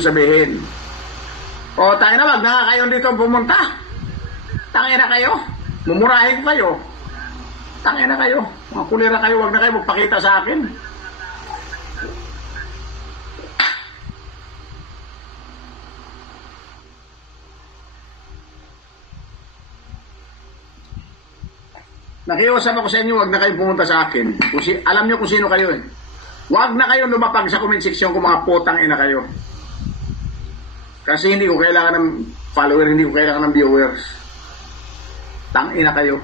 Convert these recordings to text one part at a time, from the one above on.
ibig sabihin. O, tayo na, wag na kayo dito pumunta. Tangin na kayo. Mumurahin kayo. Tangin na kayo. Mga kulira kayo, wag na kayo magpakita sa akin. Nakiusap ako sa inyo, wag na kayo pumunta sa akin. Alam nyo kung sino kayo eh. Wag na kayo lumapag sa comment section kung mga putang ina kayo. Kasi hindi ko kailangan ng follower, hindi ko kailangan ng viewers. Tang ina kayo.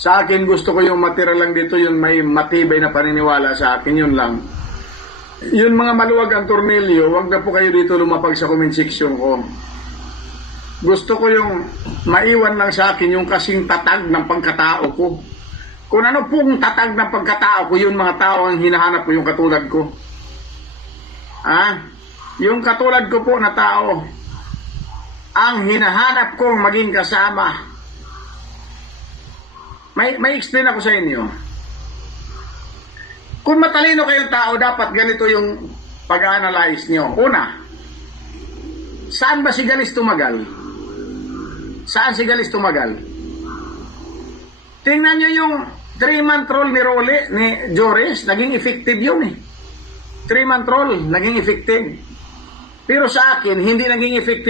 Sa akin, gusto ko yung matira lang dito, yung may matibay na paniniwala sa akin, yun lang. Yun mga maluwag ang tornilyo, wag na po kayo dito lumapag sa comment section ko. Gusto ko yung maiwan lang sa akin yung kasing tatag ng pagkatao ko. Kung ano pong tatag ng pagkatao ko, yun mga tao ang hinahanap ko, yung katulad ko. Yung katulad ko po na tao, ang hinahanap kong maging kasama. May explain ako sa inyo. Kung matalino kayong tao, dapat ganito yung pag-analyze nyo. Una, saan ba si Galis tumagal? Saan si Galis tumagal? Tingnan nyo yung 3-month roll ni Rolly, ni Joris, naging effective yun eh. 3-month roll, naging effective. Pero sa akin, hindi naging effective.